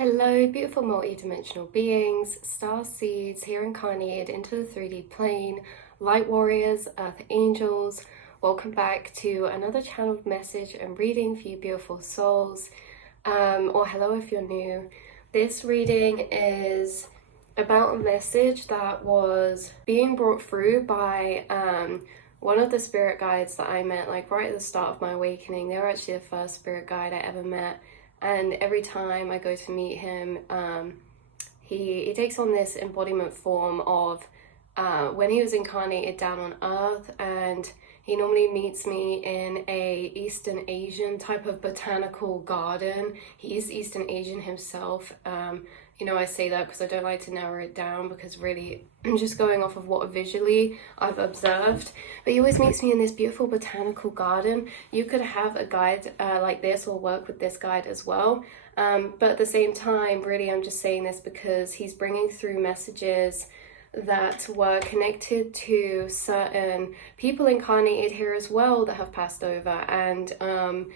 Hello, beautiful multi-dimensional beings, star seeds here incarnated into the 3D plane, light warriors, earth angels. Welcome back to another channeled message and reading for you beautiful souls. Or hello if you're new. This reading is about a message that was being brought through by one of the spirit guides that I met like right at the start of my awakening. They were actually the first spirit guide I ever met. And every time I go to meet him, he takes on this embodiment form of when he was incarnated down on Earth, and he normally meets me in a Eastern Asian type of botanical garden. He's Eastern Asian himself. I say that because I don't like to narrow it down, because really I'm just going off of what visually I've observed. But he always meets me in this beautiful botanical garden. You could have a guide like this or work with this guide as well. But at the same time, really I'm just saying this because he's bringing through messages that were connected to certain people incarnated here as well that have passed over, and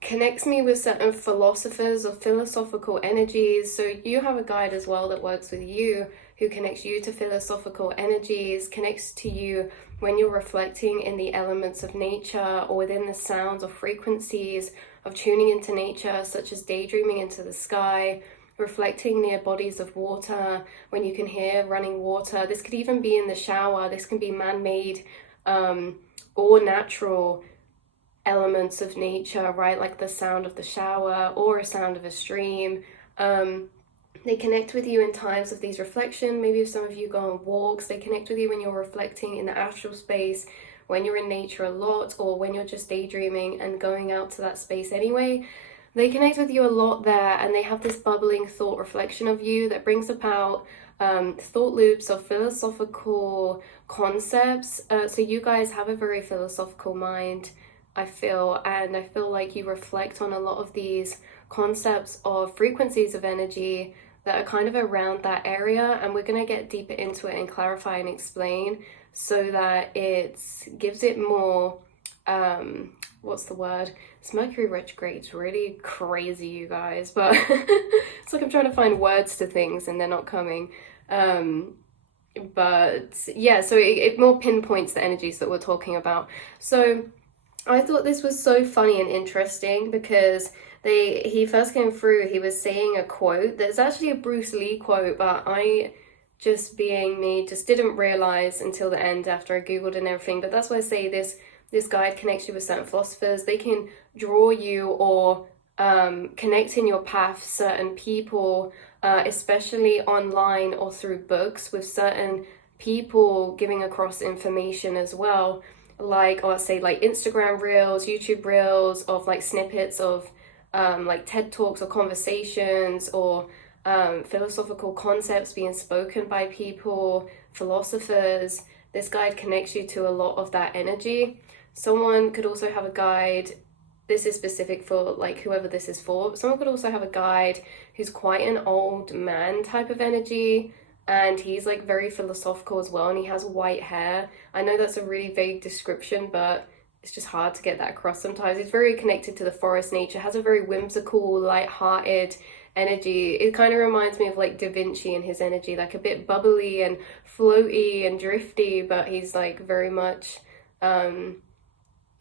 connects me with certain philosophers or philosophical energies. So you have a guide as well that works with you, who connects you to philosophical energies, connects to you when you're reflecting in the elements of nature or within the sounds or frequencies of tuning into nature, such as daydreaming into the sky, reflecting near bodies of water, when you can hear running water. This could even be in the shower. This can be man-made or natural elements of nature, right? Like the sound of the shower or a sound of a stream. They connect with you in times of these reflection. Maybe if some of you go on walks, they connect with you when you're reflecting in the astral space, when you're in nature a lot, or when you're just daydreaming and going out to that space anyway. They connect with you a lot there, and they have this bubbling thought reflection of you that brings about thought loops of philosophical concepts. So you guys have a very philosophical mind, I feel, and I feel like you reflect on a lot of these concepts of frequencies of energy that are kind of around that area, and we're going to get deeper into it and clarify and explain so that it gives it more what's the word? It's Mercury retrograde. It's really crazy, you guys, but it's like I'm trying to find words to things and they're not coming. But yeah, so it more pinpoints the energies that we're talking about. So I thought this was so funny and interesting because he first came through, he was saying a quote that's actually a Bruce Lee quote, but I, just being me, just didn't realize until the end after I googled and everything. But that's why I say this guide connects you with certain philosophers. They can draw you or connect in your path certain people, especially online or through books, with certain people giving across information as well. Like, or say like Instagram reels, YouTube reels of like snippets of like TED Talks or conversations or philosophical concepts being spoken by people, philosophers. This guide connects you to a lot of that energy. Someone could also have a guide, this is specific for like whoever this is for, someone could also have a guide who's quite an old man type of energy, and he's like very philosophical as well, and he has white hair. I know that's a really vague description, but it's just hard to get that across sometimes. He's very connected to the forest nature, has a very whimsical, light-hearted energy. It kind of reminds me of like Da Vinci and his energy, like a bit bubbly and floaty and drifty, but he's like very much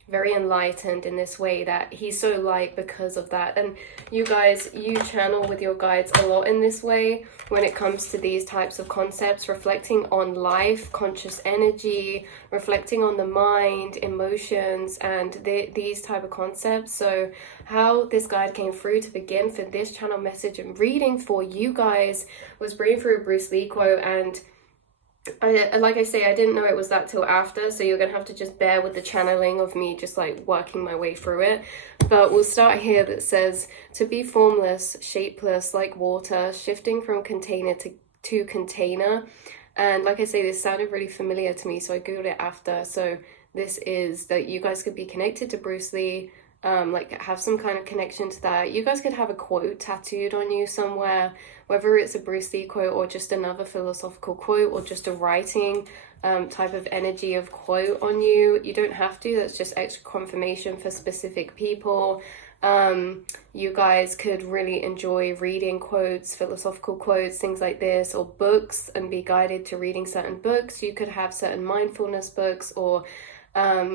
very enlightened in this way that he's so light because of that. And you guys, you channel with your guides a lot in this way when it comes to these types of concepts, reflecting on life, conscious energy, reflecting on the mind, emotions, and these type of concepts. So how this guide came through to begin for this channel message and reading for you guys was bringing through a Bruce Lee quote, and like I say, I didn't know it was that till after, so you're gonna have to just bear with the channeling of me just like working my way through it. But we'll start here. That says, to be formless, shapeless like water, shifting from container to container. And like I say, this sounded really familiar to me, so I googled it after. So this is that you guys could be connected to Bruce Lee, like have some kind of connection to that. You guys could have a quote tattooed on you somewhere, whether it's a Bruce Lee quote or just another philosophical quote or just a writing type of energy of quote on you. You don't have to, that's just extra confirmation for specific people. You guys could really enjoy reading quotes, philosophical quotes, things like this, or books, and be guided to reading certain books. You could have certain mindfulness books or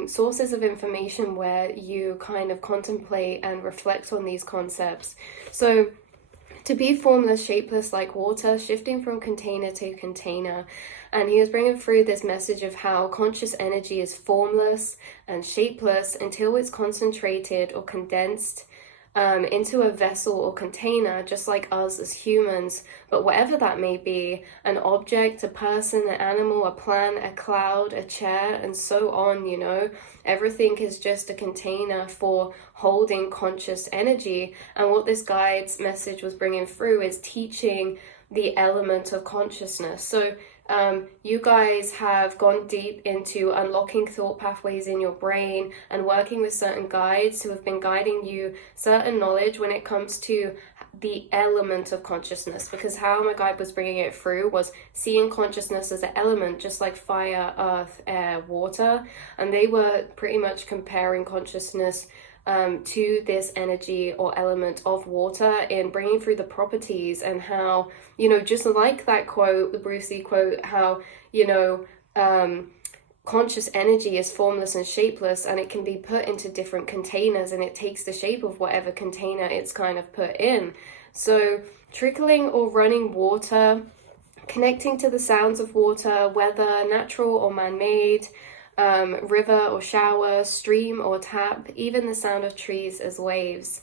sources of information where you kind of contemplate and reflect on these concepts. So to be formless, shapeless like water, shifting from container to container. And he was bringing through this message of how conscious energy is formless and shapeless until it's concentrated or condensed into a vessel or container, just like us as humans. But whatever that may be, an object, a person, an animal, a plant, a cloud, a chair, and so on, you know, everything is just a container for holding conscious energy. And what this guide's message was bringing through is teaching the element of consciousness. So you guys have gone deep into unlocking thought pathways in your brain and working with certain guides who have been guiding you certain knowledge when it comes to the element of consciousness, because how my guide was bringing it through was seeing consciousness as an element, just like fire, earth, air, water, and they were pretty much comparing consciousness to this energy or element of water in bringing through the properties, and how, you know, just like that quote, the Bruce Lee quote, how, you know, conscious energy is formless and shapeless, and it can be put into different containers, and it takes the shape of whatever container it's kind of put in. So trickling or running water, connecting to the sounds of water, whether natural or man-made, river or shower, stream or tap, even the sound of trees as waves.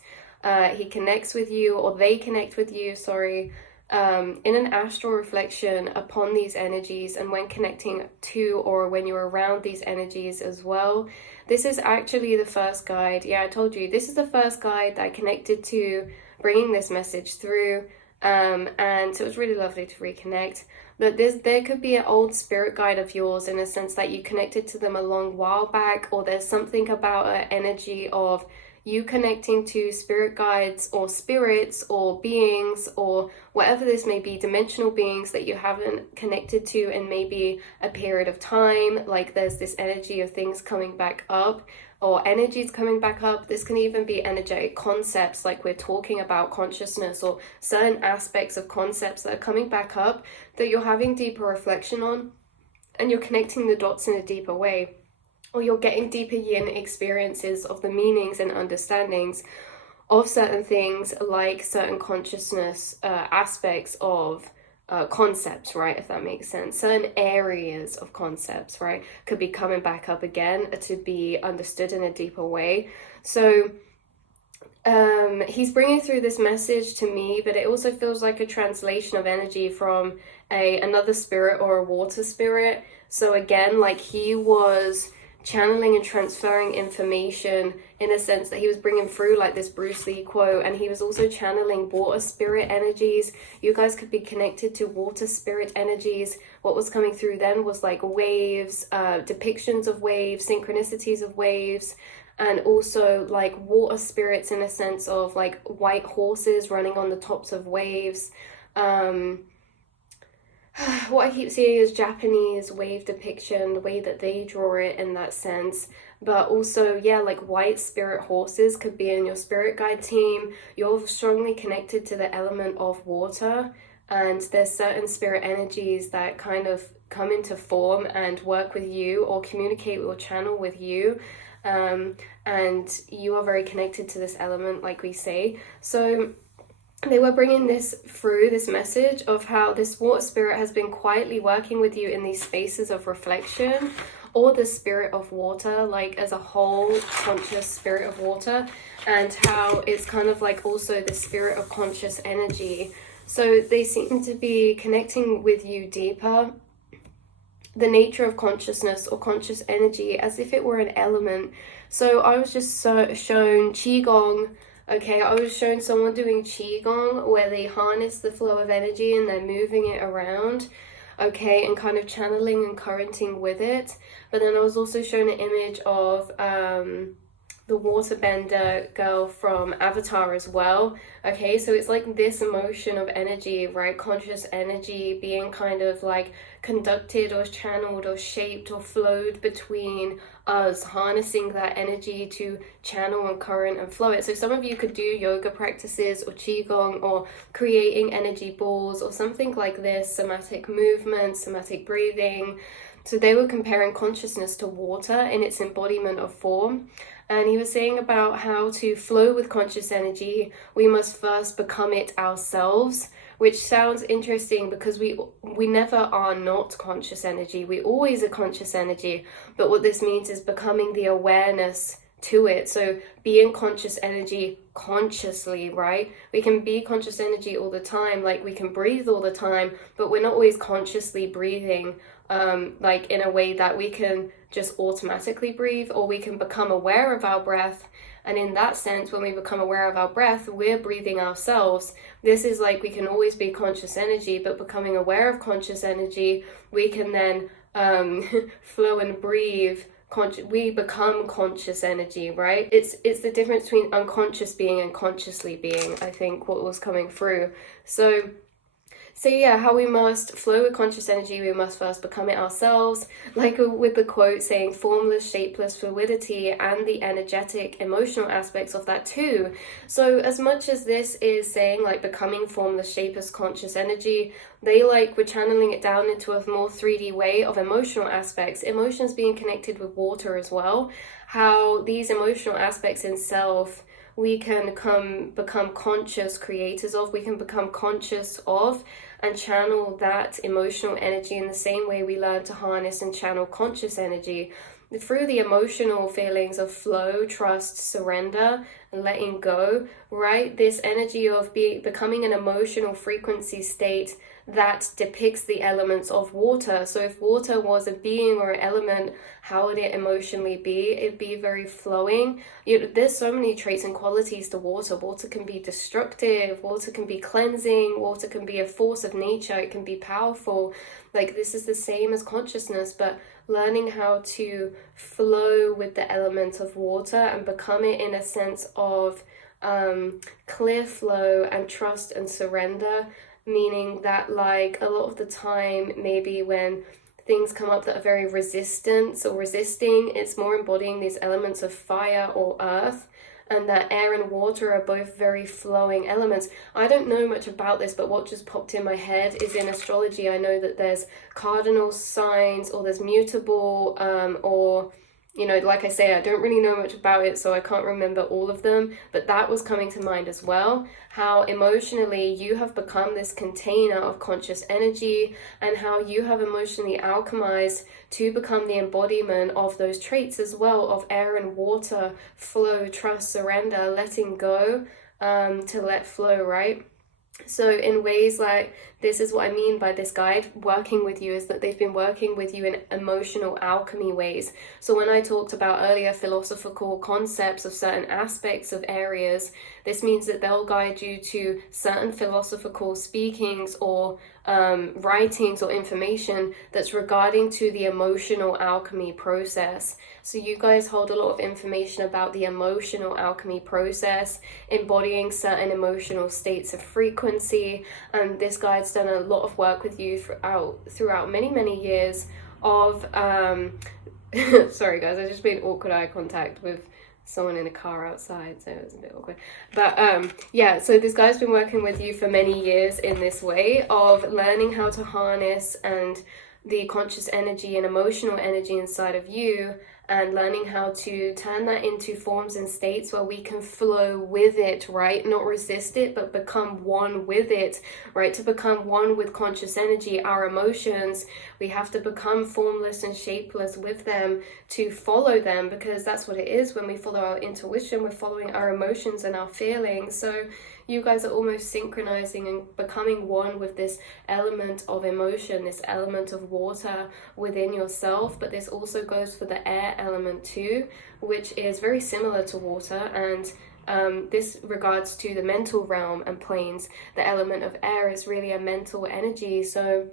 He connects with you, or they connect with you, sorry, in an astral reflection upon these energies, and when connecting to or when you're around these energies as well. This is actually the first guide. Yeah, I told you, this is the first guide that I connected to bringing this message through, and so it was really lovely to reconnect. But there could be an old spirit guide of yours, in a sense that you connected to them a long while back, or there's something about an energy of you connecting to spirit guides or spirits or beings or whatever this may be, dimensional beings that you haven't connected to in maybe a period of time. Like there's this energy of things coming back up, or energies coming back up. This can even be energetic concepts, like we're talking about consciousness, or certain aspects of concepts that are coming back up that you're having deeper reflection on, and you're connecting the dots in a deeper way, or you're getting deeper yin experiences of the meanings and understandings of certain things, like certain consciousness aspects of concepts, right, if that makes sense. Certain areas of concepts, right, could be coming back up again to be understood in a deeper way. So he's bringing through this message to me, but it also feels like a translation of energy from another spirit or a water spirit. So again, like he was channeling and transferring information in a sense that he was bringing through, like this Bruce Lee quote, and he was also channeling water spirit energies. You guys could be connected to water spirit energies. What was coming through then was like waves, depictions of waves, synchronicities of waves, and also like water spirits in a sense of like white horses running on the tops of waves. What I keep seeing is Japanese wave depiction, the way that they draw it in that sense. But also, yeah, like white spirit horses could be in your spirit guide team. You're strongly connected to the element of water, and there's certain spirit energies that kind of come into form and work with you or communicate or channel with you. And you are very connected to this element, like we say. So they were bringing this through, this message of how this water spirit has been quietly working with you in these spaces of reflection, or the spirit of water, like as a whole conscious spirit of water, and how it's kind of like also the spirit of conscious energy. So they seem to be connecting with you deeper, the nature of consciousness or conscious energy, as if it were an element. So I was just shown Qigong. Okay, I was shown someone doing Qigong, where they harness the flow of energy and they're moving it around, okay, and kind of channeling and currenting with it. But then I was also shown an image of the waterbender girl from Avatar as well. Okay, so it's like this emotion of energy, right? Conscious energy being kind of like conducted or channeled or shaped or flowed between us, harnessing that energy to channel and current and flow it. So some of you could do yoga practices or qigong or creating energy balls or something like this, somatic movement, somatic breathing. So they were comparing consciousness to water in its embodiment of form. And he was saying about how to flow with conscious energy, we must first become it ourselves, which sounds interesting because we never are not conscious energy. We always are conscious energy. But what this means is becoming the awareness to it. So being conscious energy consciously, right? We can be conscious energy all the time, like we can breathe all the time, but we're not always consciously breathing like in a way that we can just automatically breathe, or we can become aware of our breath. And in that sense, when we become aware of our breath, we're breathing ourselves. This is like we can always be conscious energy, but becoming aware of conscious energy, we can then flow and breathe. We become conscious energy, right? It's the difference between unconscious being and consciously being, I think, what was coming through. So yeah, how we must flow with conscious energy, we must first become it ourselves, like with the quote saying formless, shapeless fluidity and the energetic, emotional aspects of that too. So as much as this is saying like becoming formless, shapeless, conscious energy, they like were channeling it down into a more 3D way of emotional aspects, emotions being connected with water as well, how these emotional aspects in self, we can become conscious creators of, we can become conscious of and channel that emotional energy in the same way we learn to harness and channel conscious energy through the emotional feelings of flow, trust, surrender, and letting go, right? This energy of becoming an emotional frequency state that depicts the elements of water. So if water was a being or an element, how would it emotionally be? It'd be very flowing. There's so many traits and qualities to water. Water can be destructive, water can be cleansing, water can be a force of nature, it can be powerful. Like this is the same as consciousness, but learning how to flow with the element of water and become it in a sense of clear flow and trust and surrender, meaning that like a lot of the time, maybe when things come up that are very resistant or resisting, it's more embodying these elements of fire or earth, and that air and water are both very flowing elements. I don't know much about this, but what just popped in my head is in astrology, I know that there's cardinal signs or there's mutable or like I say, I don't really know much about it, so I can't remember all of them, but that was coming to mind as well, how emotionally you have become this container of conscious energy and how you have emotionally alchemized to become the embodiment of those traits as well, of air and water, flow, trust, surrender, letting go, to let flow, right? So in ways like this is what I mean by this guide working with you, is that they've been working with you in emotional alchemy ways. So when I talked about earlier philosophical concepts of certain aspects of areas, this means that they'll guide you to certain philosophical speakings or writings or information that's regarding to the emotional alchemy process. So you guys hold a lot of information about the emotional alchemy process, embodying certain emotional states of frequency, and this guide's done a lot of work with you throughout many years of sorry guys, I just made awkward eye contact with someone in a car outside, so it was a bit awkward. But yeah, so this guy's been working with you for many years in this way of learning how to harness and the conscious energy and emotional energy inside of you, and learning how to turn that into forms and states where we can flow with it, right? Not resist it, but become one with it, right? To become one with conscious energy, our emotions, we have to become formless and shapeless with them to follow them, because that's what it is. When we follow our intuition, we're following our emotions and our feelings. So you guys are almost synchronizing and becoming one with this element of emotion, this element of water within yourself. But this also goes for the air element too, which is very similar to water. And this regards to the mental realm and planes. The element of air is really a mental energy. So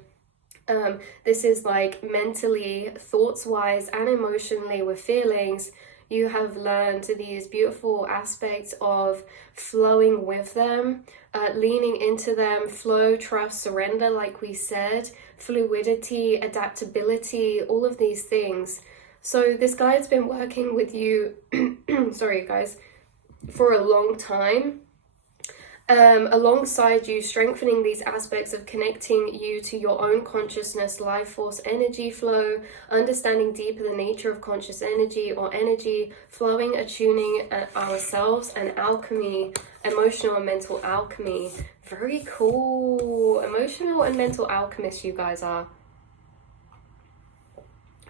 this is like mentally, thoughts wise and emotionally with feelings, you have learned these beautiful aspects of flowing with them, leaning into them, flow, trust, surrender, like we said, fluidity, adaptability, all of these things. So this guide's been working with you, sorry guys, for a long time. Alongside you, strengthening these aspects of connecting you to your own consciousness, life force, energy flow, understanding deeper the nature of conscious energy or energy, flowing, attuning ourselves, and alchemy, emotional and mental alchemy. Very cool. Emotional and mental alchemists you guys are.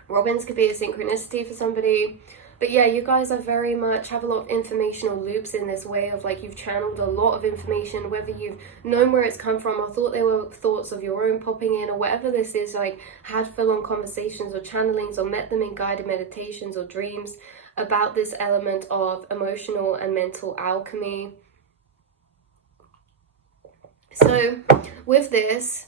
Robins could be a synchronicity for somebody. But yeah, you guys are very much have a lot of informational loops in this way of like you've channeled a lot of information, whether you've known where it's come from or thought they were thoughts of your own popping in or whatever this is, like had full-on conversations or channelings or met them in guided meditations or dreams about this element of emotional and mental alchemy. So with this,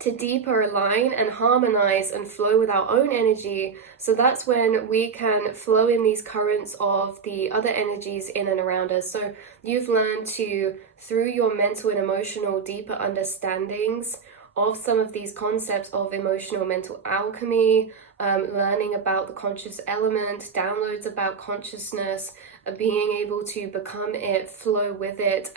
to deeper align and harmonize and flow with our own energy, so that's when we can flow in these currents of the other energies in and around us. So you've learned to, through your mental and emotional deeper understandings of some of these concepts of emotional mental alchemy, learning about the conscious element, downloads about consciousness, being able to become it, flow with it.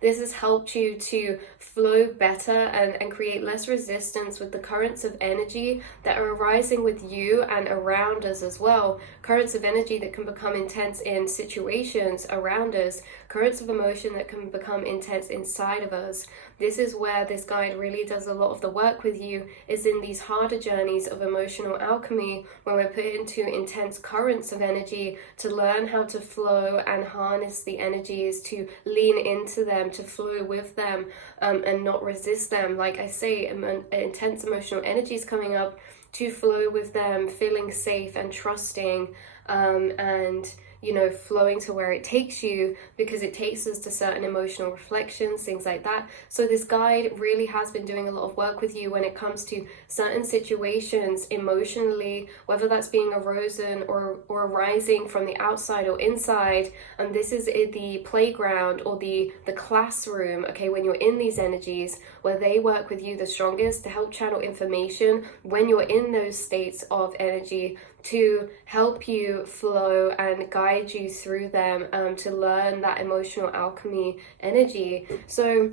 This has helped you to flow better and create less resistance with the currents of energy that are arising with you and around us as well. Currents of energy that can become intense in situations around us, currents of emotion that can become intense inside of us. This is where this guide really does a lot of the work with you, is in these harder journeys of emotional alchemy, when we're put into intense currents of energy to learn how to flow and harness the energies, to lean into them, to flow with them, and not resist them. Like I say, intense emotional energies coming up, to flow with them, feeling safe and trusting, and you know, flowing to where it takes you, because it takes us to certain emotional reflections, things like that. So this guide really has been doing a lot of work with you when it comes to certain situations emotionally, whether that's being arisen or arising from the outside or inside. And this is the playground or the classroom, okay, when you're in these energies, where they work with you the strongest to help channel information when you're in those states of energy, to help you flow and guide you through them, to learn that emotional alchemy energy. So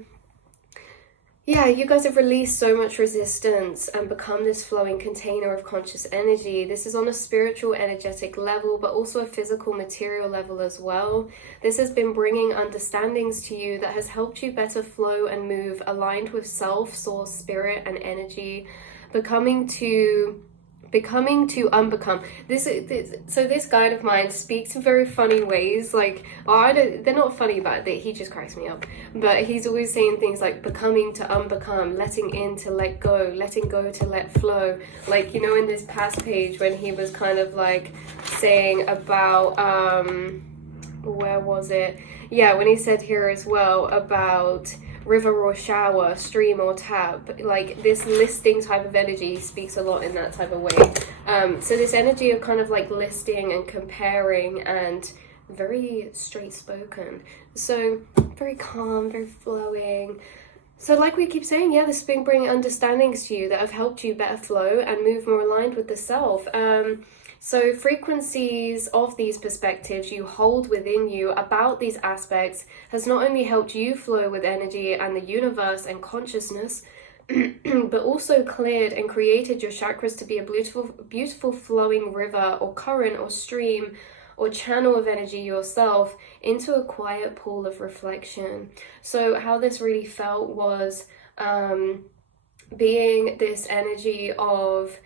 yeah, you guys have released so much resistance and become this flowing container of conscious energy. This is on a spiritual, energetic level, but also a physical, material level as well. This has been bringing understandings to you that has helped you better flow and move aligned with self, source, spirit, and energy, becoming to unbecome. So this guide of mine speaks in very funny ways, like, they're not funny, but he just cracks me up. But he's always saying things like becoming to unbecome, letting in to let go, letting go to let flow. Like, you know, in this past page when he was kind of like saying about where was it? Yeah, when he said here as well about river or shower, stream or tap, like this listing type of energy speaks a lot in that type of way. So this energy of kind of like listing and comparing, and very straight spoken, so very calm, very flowing. So like we keep saying, yeah, this has been bringing understandings to you that have helped you better flow and move more aligned with the self. So frequencies of these perspectives you hold within you about these aspects has not only helped you flow with energy and the universe and consciousness, but also cleared and created your chakras to be a beautiful flowing river or current or stream or channel of energy yourself into a quiet pool of reflection. So how this really felt was being this energy of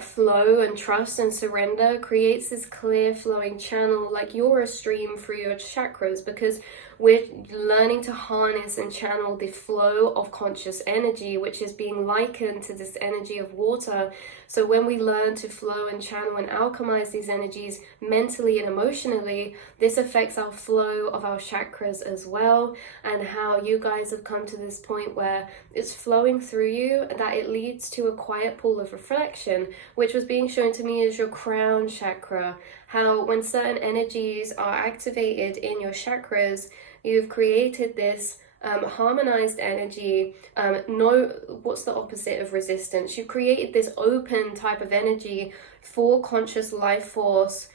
flow and trust and surrender creates this clear flowing channel, like you're a stream through your chakras, because we're learning to harness and channel the flow of conscious energy, which is being likened to this energy of water. So when we learn to flow and channel and alchemize these energies mentally and emotionally, this affects our flow of our chakras as well, and how you guys have come to this point where it's flowing through you, that it leads to a quiet pool of reflection, which was being shown to me as your crown chakra. how when certain energies are activated in your chakras, you've created this harmonized energy. No, what's the opposite of resistance? You've created this open type of energy for conscious life force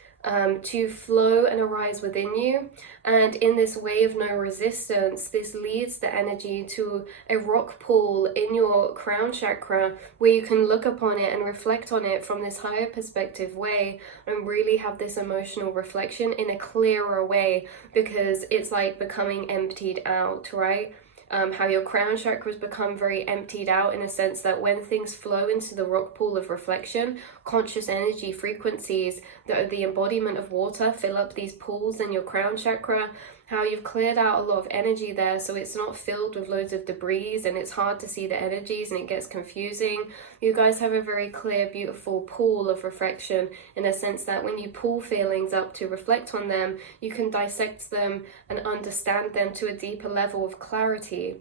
to flow and arise within you. And in this way of no resistance, this leads the energy to a rock pool in your crown chakra where you can look upon it and reflect on it from this higher perspective way and really have this emotional reflection in a clearer way, because it's like becoming emptied out, right? How your crown chakras become very emptied out, in a sense that when things flow into the rock pool of reflection, conscious energy frequencies that are the embodiment of water fill up these pools in your crown chakra. How you've cleared out a lot of energy there, so it's not filled with loads of debris and it's hard to see the energies and it gets confusing. You guys have a very clear, beautiful pool of reflection, in a sense that when you pull feelings up to reflect on them, you can dissect them and understand them to a deeper level of clarity.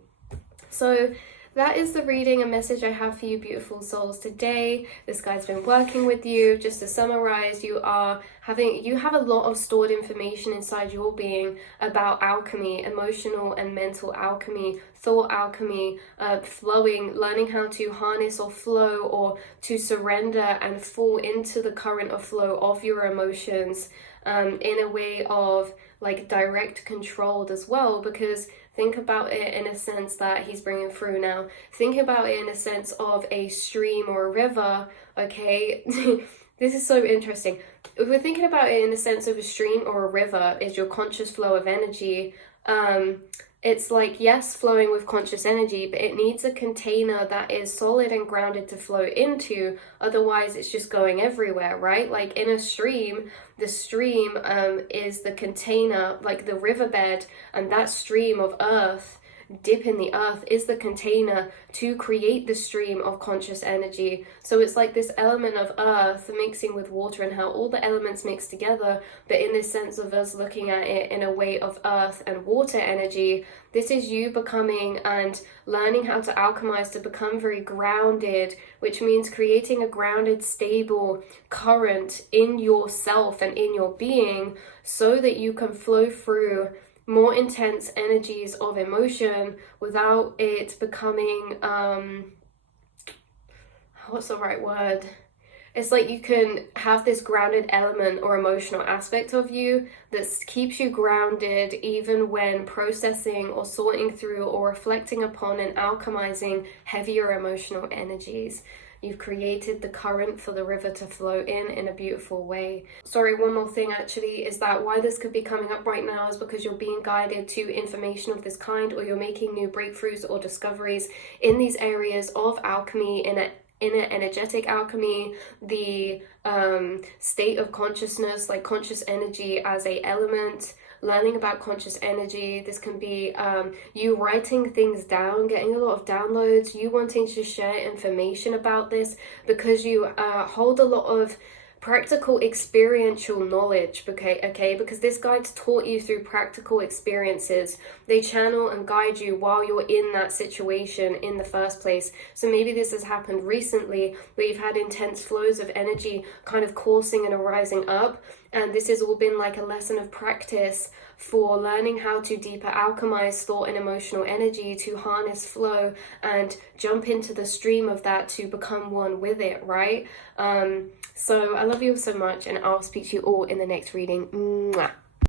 So that is the reading and message I have for you, beautiful souls, today. This guide's been working with you. Just to summarize, you have a lot of stored information inside your being about alchemy, emotional and mental alchemy, thought alchemy, flowing, learning how to harness or flow or to surrender and fall into the current of flow of your emotions in a way of like direct controlled as well, because think about it in a sense that he's bringing through now. Think about it in a sense of a stream or a river, okay? This is so interesting. If we're thinking about it in the sense of a stream or a river is your conscious flow of energy, it's like, yes, flowing with conscious energy, but it needs a container that is solid and grounded to flow into. Otherwise, it's just going everywhere, right? Like in a stream, the stream is the container, like the riverbed, and that stream of earth, dip in the earth, is the container to create the stream of conscious energy. So it's like this element of earth mixing with water and how all the elements mix together, but in this sense of us looking at it in a way of earth and water energy, this is you becoming and learning how to alchemize to become very grounded, which means creating a grounded, stable current in yourself and in your being so that you can flow through more intense energies of emotion without it becoming, what's the right word? It's like you can have this grounded element or emotional aspect of you that keeps you grounded even when processing or sorting through or reflecting upon and alchemizing heavier emotional energies. You've created the current for the river to flow in a beautiful way. Sorry, one more thing actually is that why this could be coming up right now is because you're being guided to information of this kind, or you're making new breakthroughs or discoveries in these areas of alchemy, in inner energetic alchemy, the state of consciousness, like conscious energy as a element, learning about conscious energy. This can be you writing things down, getting a lot of downloads, you wanting to share information about this because you hold a lot of practical experiential knowledge, okay, because this guide's taught you through practical experiences. They channel and guide you while you're in that situation in the first place. So maybe this has happened recently where you've had intense flows of energy kind of coursing and arising up, and this has all been like a lesson of practice for learning how to deeper alchemize thought and emotional energy, to harness flow and jump into the stream of that to become one with it, right? So I love you all so much, and I'll speak to you all in the next reading. Mwah.